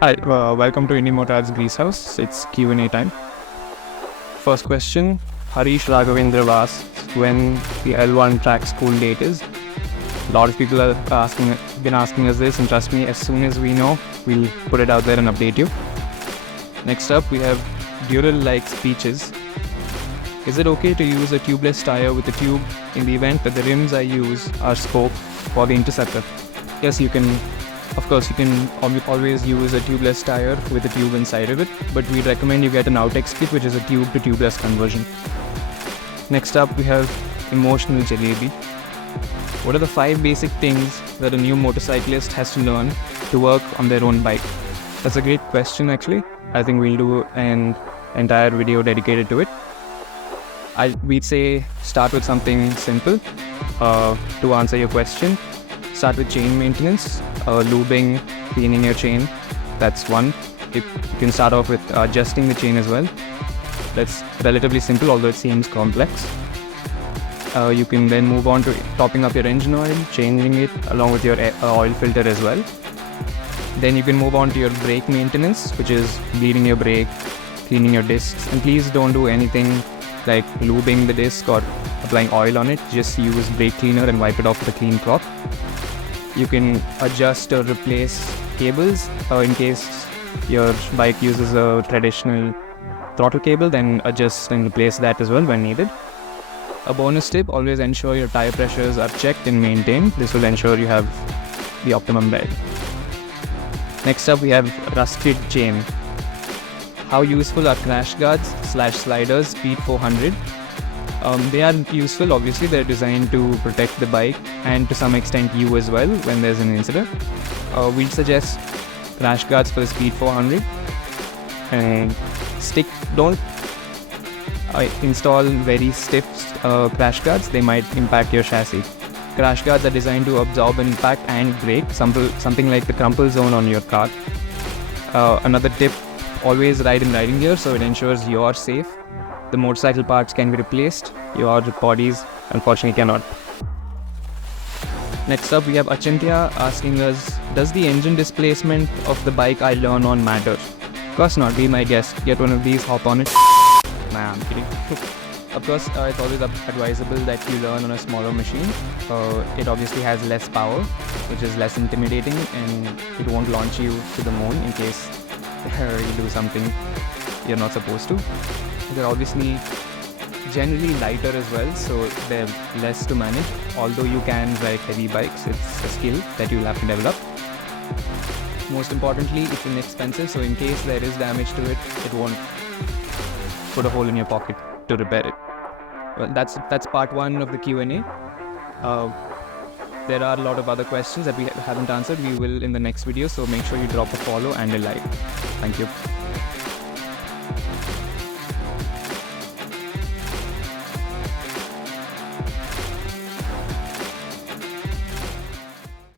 Hi, welcome to Indimotard's GreaseHouse. It's Q&A time. First question, Harish Raghavendra asks when the L1 track school date is. A lot of people are been asking us this, and trust me, as soon as we know, we'll put it out there and update you. Next up, we have Dural likes peaches. Is it okay to use a tubeless tire with a tube in the event that the rims I use are spoke for the interceptor? Yes, you can. Of course, you can always use a tubeless tire with a tube inside of it, but we'd recommend you get an Outex kit, which is a tube to tubeless conversion. Next up, we have Emotional Jalebi. What are the 5 basic things that a new motorcyclist has to learn to work on their own bike? That's a great question, actually. I think we'll do an entire video dedicated to it. We'd say start with something simple. To answer your question, start with chain maintenance, lubing, cleaning your chain. That's one. You can start off with adjusting the chain as well. That's relatively simple, although it seems complex. You can then move on to topping up your engine oil, changing it along with your oil filter as well. Then you can move on to your brake maintenance, which is bleeding your brake, cleaning your discs. And please don't do anything like lubing the disc or applying oil on it. Just use brake cleaner and wipe it off with a clean cloth. You can adjust or replace cables in case your bike uses a traditional throttle cable, then adjust and replace that as well when needed. A bonus tip, always ensure your tire pressures are checked and maintained. This will ensure you have the optimum bed. Next up, we have rusted chain. How useful are crash guards / sliders Pt.1? They are useful, obviously. They're designed to protect the bike and to some extent you as well when there's an incident. We'd suggest crash guards for the Pt.1. And don't install very stiff crash guards. They might impact your chassis. Crash guards are designed to absorb impact and brake, something like the crumple zone on your car. Another tip, always ride in riding gear so it ensures you're safe. The motorcycle parts can be replaced, your bodies unfortunately cannot. Next up, we have Achintya asking us, does the engine displacement of the bike I learn on matter? Of course not, be my guest. Get one of these, hop on it. Nah, I'm kidding. Of course, it's always advisable that you learn on a smaller machine. It obviously has less power, which is less intimidating, and it won't launch you to the moon in case you do something you're not supposed to. They're obviously generally lighter as well, so they're less to manage. Although you can ride heavy bikes, it's a skill that you'll have to develop. Most importantly, it's inexpensive, so in case there is damage to it, it won't put a hole in your pocket to repair it. Well, that's part 1 of the Q&A. There are a lot of other questions that we haven't answered. We will in the next video, so make sure you drop a follow and a like. Thank you.